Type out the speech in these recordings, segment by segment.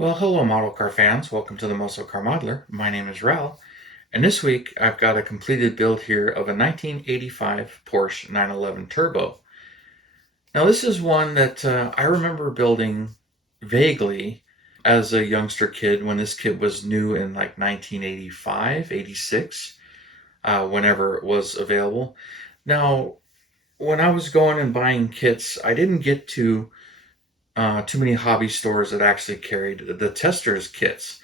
Well, hello, model car fans. Welcome to the Muscle Car Modeler. My name is Rel, and this week I've got a completed build here of a 1985 Porsche 911 Turbo. Now, this is one that I remember building vaguely as a youngster kid when this kit was new in like 1985, 86, whenever it was available. Now, when I was going and buying kits, I didn't get to too many hobby stores that actually carried the Testors kits.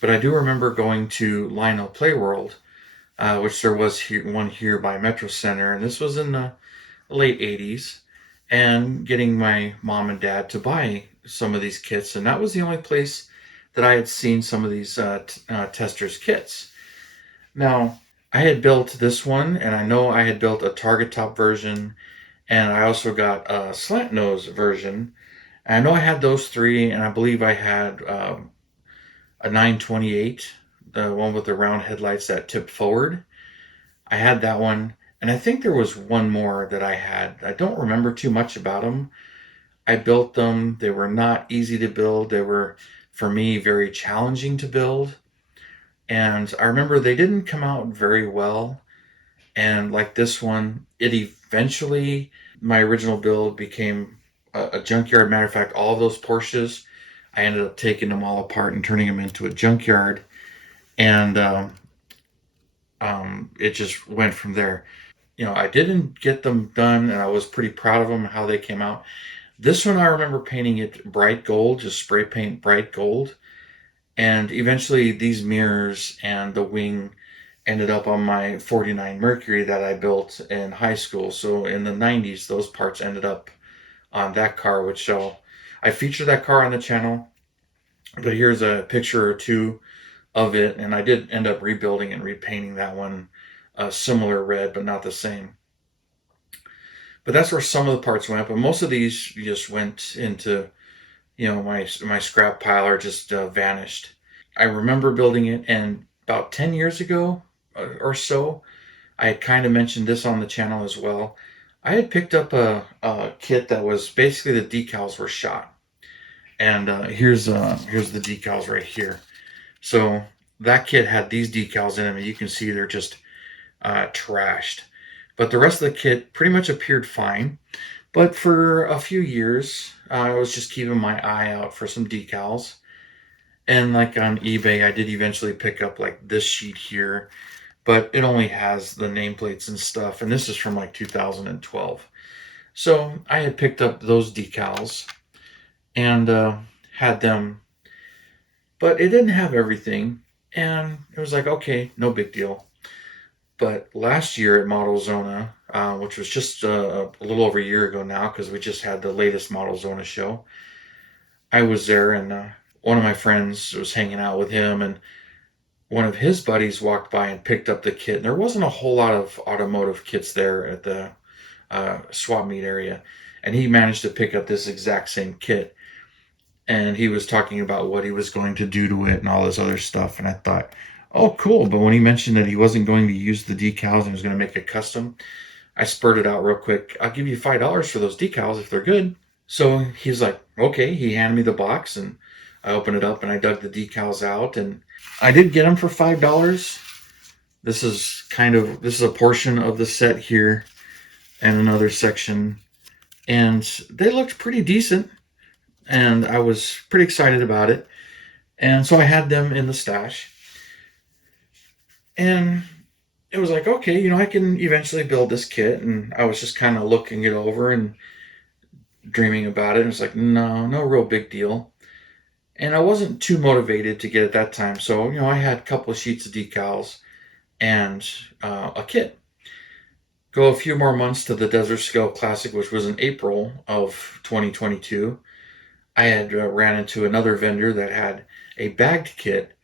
But I do remember going to Lionel Playworld, which there was one here by Metro Center, and this was in the late 80s, and getting my mom and dad to buy some of these kits. And that was the only place that I had seen some of these Testors kits. Now, I had built this one, and I know I had built a target top version, and I also got a slant nose version. And I know I had those three, and I believe I had a 928, the one with the round headlights that tipped forward. I had that one, and I think there was one more that I had. I don't remember too much about them. I built them. They were not easy to build. They were, for me, very challenging to build. And I remember they didn't come out very well. And like this one, it eventually, my original build became a junkyard. Matter of fact, all of those Porsches, I ended up taking them all apart and turning them into a junkyard, and it just went from there. I didn't get them done, and I was pretty proud of them how they came out. This one, I remember painting it bright gold, just spray paint bright gold, and eventually these mirrors and the wing ended up on my 49 Mercury that I built in high school. So in the 90s, those parts ended up on that car, which I feature that car on the channel. But here's a picture or two of it, and I did end up rebuilding and repainting that one a similar red, but not the same. But that's where some of the parts went. But most of these just went into my scrap pile or just vanished. I remember building it, and about 10 years ago or so, I had kind of mentioned this on the channel as well. I had picked up a kit that was basically the decals were shot. And here's the decals right here. So that kit had these decals in them, and you can see they're just trashed. But the rest of the kit pretty much appeared fine. But for a few years, I was just keeping my eye out for some decals. And like on eBay, I did eventually pick up like this sheet here, but it only has the nameplates and stuff. And this is from like 2012. So I had picked up those decals and had them, but it didn't have everything. And it was like, okay, no big deal. But last year at Model Zona, which was just a little over a year ago now, because we just had the latest Model Zona show, I was there, and one of my friends was hanging out with him, and one of his buddies walked by and picked up the kit. And there wasn't a whole lot of automotive kits there at the swap meet area, and he managed to pick up this exact same kit. And he was talking about what he was going to do to it and all this other stuff. And I thought, oh, cool. But when he mentioned that he wasn't going to use the decals and was going to make a custom, I spurted out real quick. I'll give you $5 for those decals if they're good. So he's like, okay. He handed me the box, and I opened it up and I dug the decals out, and I did get them for $5. This is a portion of the set here and another section, and they looked pretty decent. And I was pretty excited about it. And so I had them in the stash. And it was like, okay, I can eventually build this kit. And I was just kind of looking it over and dreaming about it. And it's like, no real big deal. And I wasn't too motivated to get it that time. So, I had a couple of sheets of decals and a kit. Go a few more months to the Desert Scale Classic, which was in April of 2022. I had ran into another vendor that had a bagged kit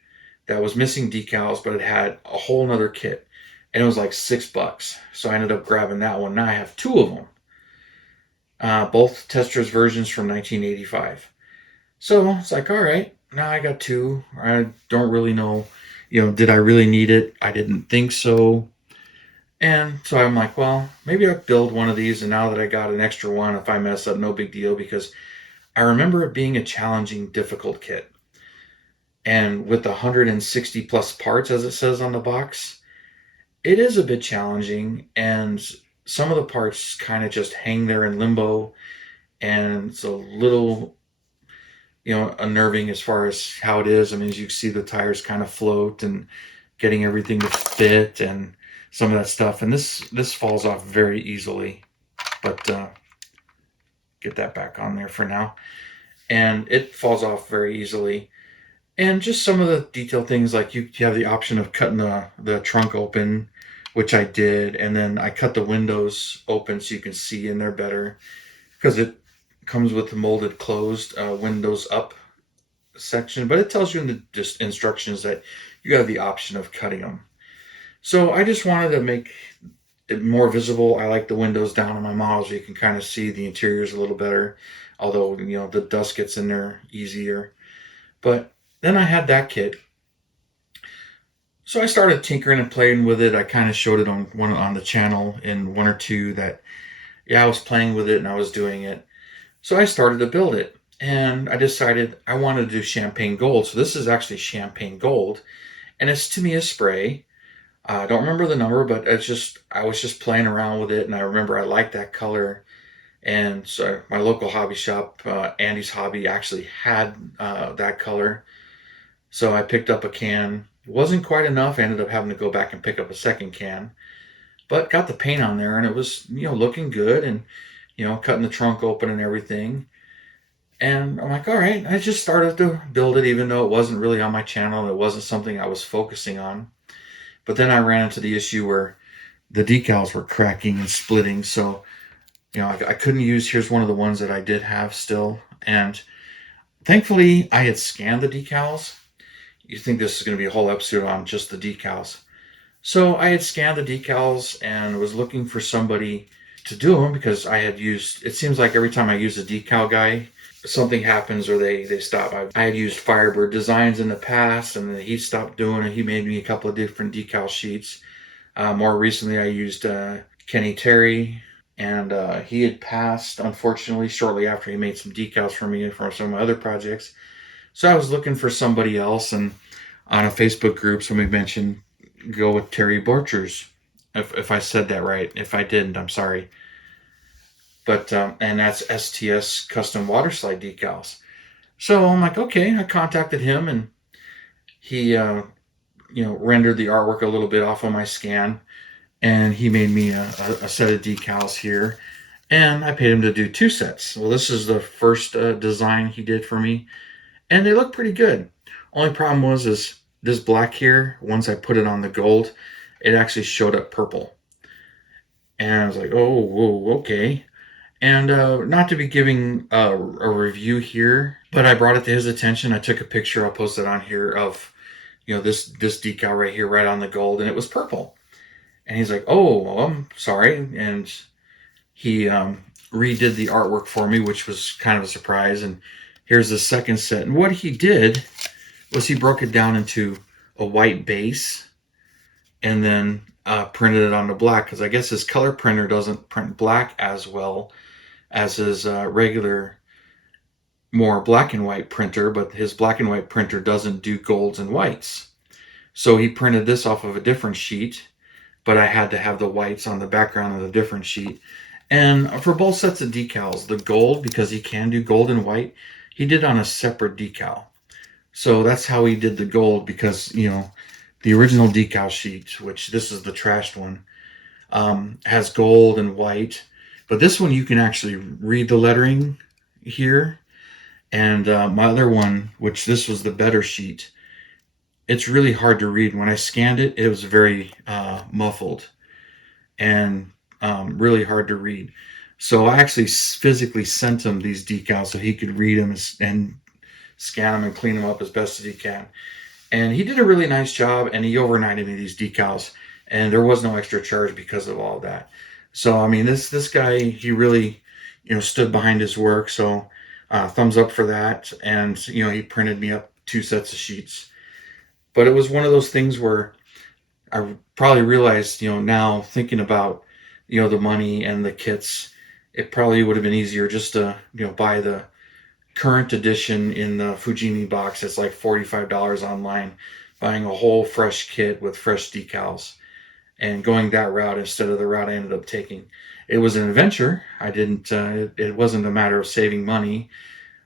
that was missing decals, but it had a whole nother kit, and it was like $6. So I ended up grabbing that one. Now I have two of them, both Testors versions from 1985. So it's like, all right, now I got two. I don't really know, did I really need it? I didn't think so. And so I'm like, well, maybe I'll build one of these, and now that I got an extra one, if I mess up, no big deal, because I remember it being a challenging, difficult kit. And with 160 plus parts, as it says on the box, it is a bit challenging. And some of the parts kind of just hang there in limbo. And it's a little, unnerving as far as how it is. I mean, as you see, the tires kind of float and getting everything to fit and some of that stuff. And this falls off very easily. But get that back on there for now. And it falls off very easily. And just some of the detail things, like you have the option of cutting the trunk open, which I did, and then I cut the windows open so you can see in there better, because it comes with the molded closed windows up section, but it tells you in the just instructions that you have the option of cutting them. So I just wanted to make it more visible. I like the windows down on my models so you can kind of see the interiors a little better, although the dust gets in there easier. But then I had that kit. So I started tinkering and playing with it. I kind of showed it on the channel in one or two that, yeah, I was playing with it and I was doing it. So I started to build it, and I decided I wanted to do champagne gold. So this is actually champagne gold, and it's, to me, a spray. I don't remember the number, but I was just playing around with it, and I remember I liked that color. And so my local hobby shop, Andy's Hobby, actually had that color. So I picked up a can. It wasn't quite enough. I ended up having to go back and pick up a second can, but got the paint on there, and it was looking good, and cutting the trunk open and everything. And I'm like, all right. I just started to build it, even though it wasn't really on my channel. It wasn't something I was focusing on. But then I ran into the issue where the decals were cracking and splitting. So, I couldn't use, here's one of the ones that I did have still. And thankfully, I had scanned the decals. You think this is going to be a whole episode on just the decals. So I had scanned the decals and was looking for somebody to do them, because I had used, it seems like every time I use a decal guy, something happens or they stop. I had used Firebird Designs in the past, and then he stopped doing it. He made me a couple of different decal sheets. More recently, I used Kenny Terry, and he had passed, unfortunately, shortly after he made some decals for me for some of my other projects. So I was looking for somebody else, and on a Facebook group, somebody mentioned go with Terry Borchers. If I said that right. If I didn't, I'm sorry. But and that's STS Custom Waterslide Decals. So I'm like, okay. I contacted him, and he rendered the artwork a little bit off of my scan, and he made me a set of decals here, and I paid him to do 2 sets. Well, this is the first design he did for me, and they look pretty good. Only problem is this black here, once I put it on the gold, it actually showed up purple. And I was like, oh, whoa, okay. And not to be giving a review here, but I brought it to his attention. I took a picture. I'll post it on here of, this decal right here, right on the gold, and it was purple. And he's like, oh, well, I'm sorry. And he redid the artwork for me, which was kind of a surprise. And here's the second set. And what he did was he broke it down into a white base and then printed it on the black, because I guess his color printer doesn't print black as well as his regular, more black and white printer, but his black and white printer doesn't do golds and whites. So he printed this off of a different sheet, but I had to have the whites on the background of the different sheet. And for both sets of decals, the gold, because he can do gold and white, he did on a separate decal. So that's how he did the gold, because, the original decal sheet, which this is the trashed one, has gold and white. But this one, you can actually read the lettering here. And my other one, which this was the better sheet, it's really hard to read. When I scanned it, it was very muffled and really hard to read. So I actually physically sent him these decals so he could read them and scan them and clean them up as best as he can. And he did a really nice job, and he overnighted me these decals, and there was no extra charge because of all of that. So, I mean, this guy, he really, stood behind his work. So thumbs up for that. And, he printed me up 2 sets of sheets. But it was one of those things where I probably realized, now thinking about, the money and the kits, it probably would have been easier just to, buy the current edition in the Fujimi box. It's like $45 online, buying a whole fresh kit with fresh decals and going that route instead of the route I ended up taking. It was an adventure. I didn't. It wasn't a matter of saving money.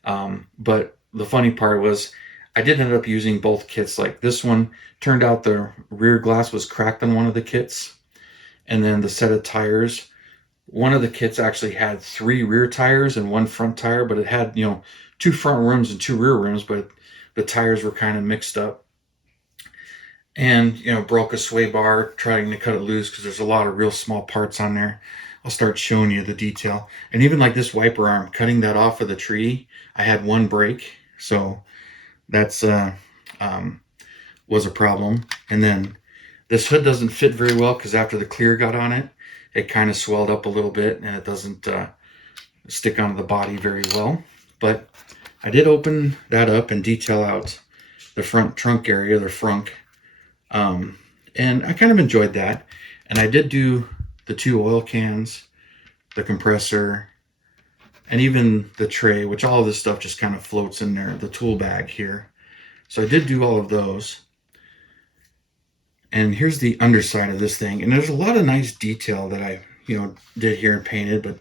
But the funny part was, I did end up using both kits. Like this one, turned out the rear glass was cracked on one of the kits, and then the set of tires. One of the kits actually had 3 rear tires and 1 front tire, but it had 2 front rims and 2 rear rims, but the tires were kind of mixed up. And broke a sway bar trying to cut it loose because there's a lot of real small parts on there. I'll start showing you the detail. And even like this wiper arm, cutting that off of the tree, I had 1 break, so that's was a problem. And then this hood doesn't fit very well because after the clear got on it, it kind of swelled up a little bit and it doesn't stick onto the body very well. But I did open that up and detail out the front trunk area, the frunk. And I kind of enjoyed that. And I did do the 2 oil cans, the compressor, and even the tray, which all of this stuff just kind of floats in there, the tool bag here. So I did do all of those. And here's the underside of this thing. And there's a lot of nice detail that I, did here and painted, but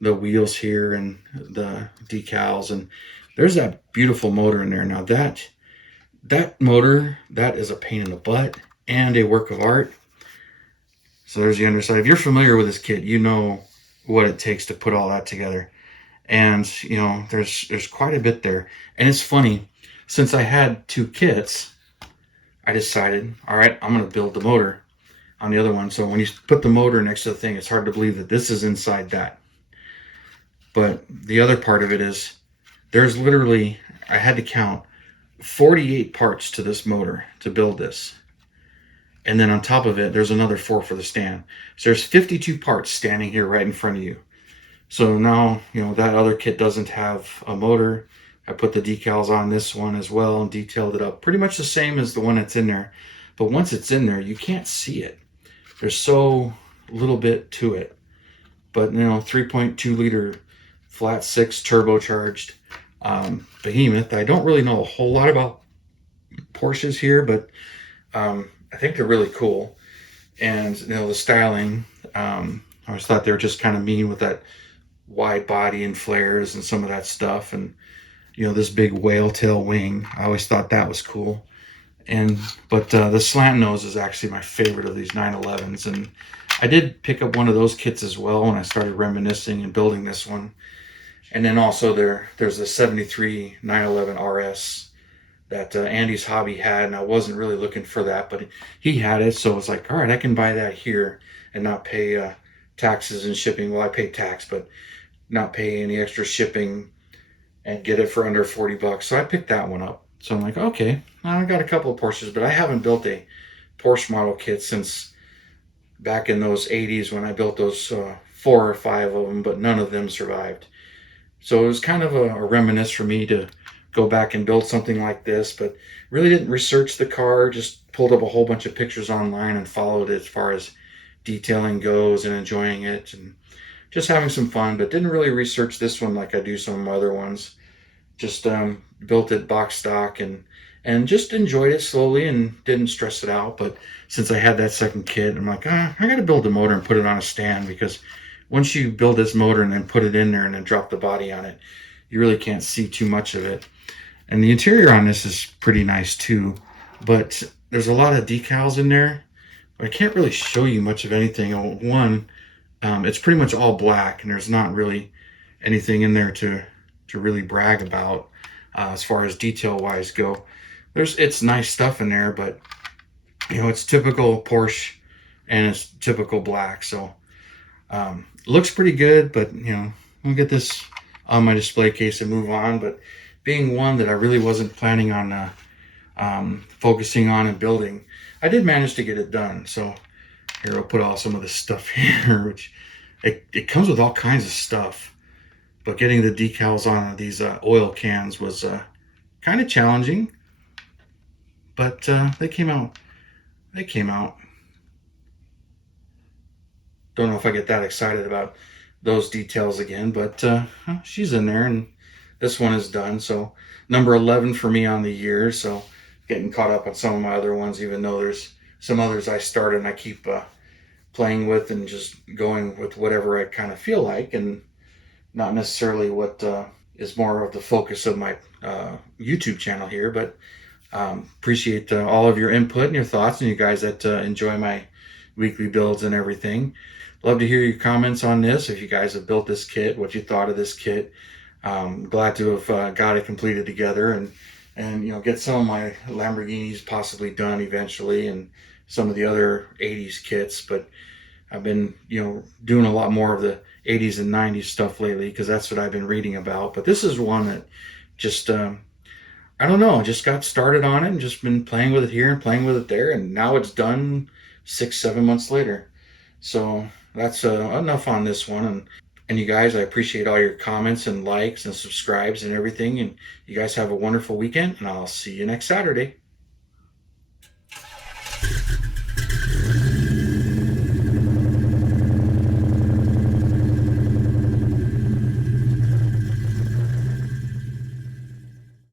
the wheels here and the decals, and there's that beautiful motor in there. Now that motor, that is a pain in the butt and a work of art. So there's the underside. If you're familiar with this kit, you know what it takes to put all that together. And there's quite a bit there. And it's funny, since I had 2 kits, I decided, all right, I'm going to build the motor on the other one. So when you put the motor next to the thing, it's hard to believe that this is inside that. But the other part of it is, there's literally, I had to count 48 parts to this motor to build this. And then on top of it, there's another 4 for the stand. So there's 52 parts standing here right in front of you. So now, that other kit doesn't have a motor. I put the decals on this one as well and detailed it up pretty much the same as the one that's in there. But once it's in there, you can't see it. There's so little bit to it. But 3.2 liter flat 6 turbocharged behemoth. I don't really know a whole lot about Porsches here, but I think they're really cool. And the styling, I always thought they were just kind of mean with that wide body and flares and some of that stuff, and this big whale tail wing. I always thought that was cool. But the slant nose is actually my favorite of these 911s, and I did pick up one of those kits as well when I started reminiscing and building this one. And then also there's the 73 911 RS that Andy's Hobby had, and I wasn't really looking for that, but he had it, so it's like, all right, I can buy that here and not pay taxes and shipping. Well, I pay tax, but not pay any extra shipping and get it for under 40 bucks. So I picked that one up. So I'm like, okay, I got a couple of Porsches, but I haven't built a Porsche model kit since back in those 80s when I built those 4 or 5 of them, but none of them survived. So it was kind of a reminisce for me to go back and build something like this, but really didn't research the car, just pulled up a whole bunch of pictures online and followed it as far as detailing goes and enjoying it and just having some fun, but didn't really research this one like I do some of my other ones. Just built it box stock and just enjoyed it slowly and didn't stress it out. But since I had that second kit, I'm like, I got to build the motor and put it on a stand, because once you build this motor and then put it in there and then drop the body on it, you really can't see too much of it. And the interior on this is pretty nice too, but there's a lot of decals in there. I can't really show you much of anything. One, it's pretty much all black, and there's not really anything in there to really brag about as far as detail wise go. It's nice stuff in there, but it's typical Porsche and it's typical black. So looks pretty good, but I'll get this on my display case and move on. But being one that I really wasn't planning on focusing on and building, I did manage to get it done. So here, I'll put all some of this stuff here, which it comes with all kinds of stuff. But getting the decals on these oil cans was kind of challenging. But they came out. Don't know if I get that excited about those details again, but she's in there, and this one is done. So number 11 for me on the year. So getting caught up on some of my other ones, even though there's some others I started and I keep playing with and just going with whatever I kind of feel like, and not necessarily what is more of the focus of my YouTube channel here. But appreciate all of your input and your thoughts, and you guys that enjoy my weekly builds and everything. Love to hear your comments on this. If you guys have built this kit, what you thought of this kit. Glad to have got it completed together, and get some of my Lamborghinis possibly done eventually, and some of the other 80s kits. But I've been doing a lot more of the 80s and 90s stuff lately because that's what I've been reading about. But this is one that just I don't know, just got started on it and just been playing with it here and playing with it there, and now it's done 6-7 months later. So that's enough on this one. And you guys, I appreciate all your comments and likes and subscribes and everything. And you guys have a wonderful weekend, and I'll see you next Saturday.